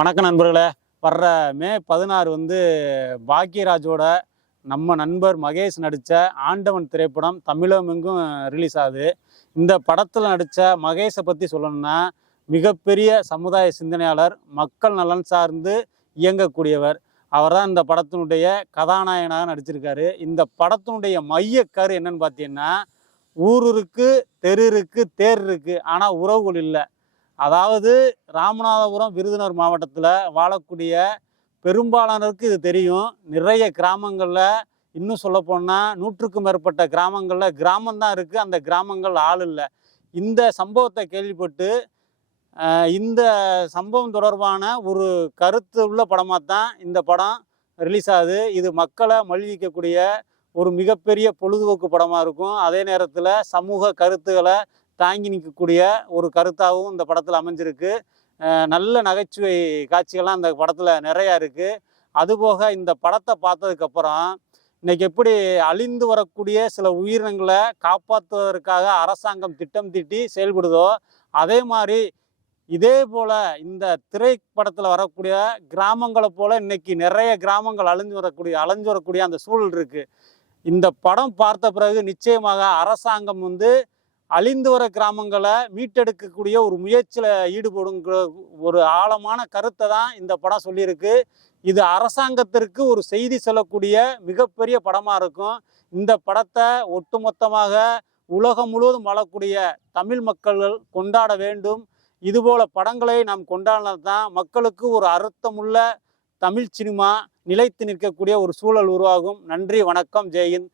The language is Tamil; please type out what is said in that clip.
வணக்கம் நண்பர்களே. வர்ற மே 16 பாக்யராஜோட நம்ம நண்பர் மகேஷ் நடித்த ஆண்டவன் திரைப்படம் தமிழகமெங்கும் ரிலீஸ் ஆகுது. இந்த படத்தில் நடித்த மகேஷை பற்றி சொல்லணும்னா, மிகப்பெரிய சமுதாய சிந்தனையாளர், மக்கள் நலன் சார்ந்து இயங்கக்கூடியவர். அவர் தான் இந்த படத்தினுடைய கதாநாயகனாக நடிச்சிருக்காரு. இந்த படத்தினுடைய மையக்கரு என்னன்னு பார்த்தீங்கன்னா, ஊர் இருக்கு, தெரு இருக்கு, தேர் இருக்கு, ஆனால் உறவுகள் இல்லை. அதாவது ராமநாதபுரம், விருதுநகர் மாவட்டத்தில் வாழக்கூடிய பெரும்பாலானருக்கு இது தெரியும். நிறைய கிராமங்களில், இன்னும் சொல்லப்போனால் 100க்கும் மேற்பட்ட கிராமங்களில் கிராமம்தான் இருக்குது, அந்த கிராமங்கள் ஆள் இல்லை. இந்த சம்பவத்தை கேள்விப்பட்டு இந்த சம்பவம் தொடர்பான ஒரு கருத்து உள்ள படமாக தான் இந்த படம் ரிலீஸ் ஆகுது. இது மக்களை மகிழ்விக்கக்கூடிய ஒரு மிகப்பெரிய பொழுதுபோக்கு படமாக இருக்கும். அதே நேரத்தில் சமூக கருத்துக்களை தாங்கி நிற்கக்கூடிய ஒரு கருத்தாகவும் இந்த படத்தில் அமைஞ்சிருக்கு. நல்ல நகைச்சுவை காட்சிகள்லாம் இந்த படத்தில் நிறையா இருக்குது. அதுபோக இந்த படத்தை பார்த்ததுக்கப்புறம் இன்றைக்கி எப்படி அழிந்து வரக்கூடிய சில உயிரினங்களை காப்பாற்றுவதற்காக அரசாங்கம் திட்டம் தீட்டி செயல்படுதோ, அதே மாதிரி இதே போல் இந்த திரைப்படத்தில் வரக்கூடிய கிராமங்களை போல் இன்றைக்கி நிறைய கிராமங்கள் அழிஞ்சு வரக்கூடிய அந்த சூழல் இருக்குது. இந்த படம் பார்த்த பிறகு நிச்சயமாக அரசாங்கம் அழிந்து வர கிராமங்களை மீட்டெடுக்கக்கூடிய ஒரு முயற்சியில் ஈடுபடுங்கிற ஒரு ஆழமான கருத்தை தான் இந்த படம் சொல்லியிருக்கு. இது அரசாங்கத்திற்கு ஒரு செய்தி சொல்லக்கூடிய மிகப்பெரிய படமாக இருக்கும். இந்த படத்தை ஒட்டுமொத்தமாக உலகம் முழுவதும் வாழக்கூடிய தமிழ் மக்கள்கள் கொண்டாட வேண்டும். இதுபோல படங்களை நாம் கொண்டாடினால் தான் மக்களுக்கு ஒரு அர்த்தமுள்ள தமிழ் சினிமா நிலைத்து நிற்கக்கூடிய ஒரு சூழல் உருவாகும். நன்றி, வணக்கம், ஜெய்ஹிந்த்.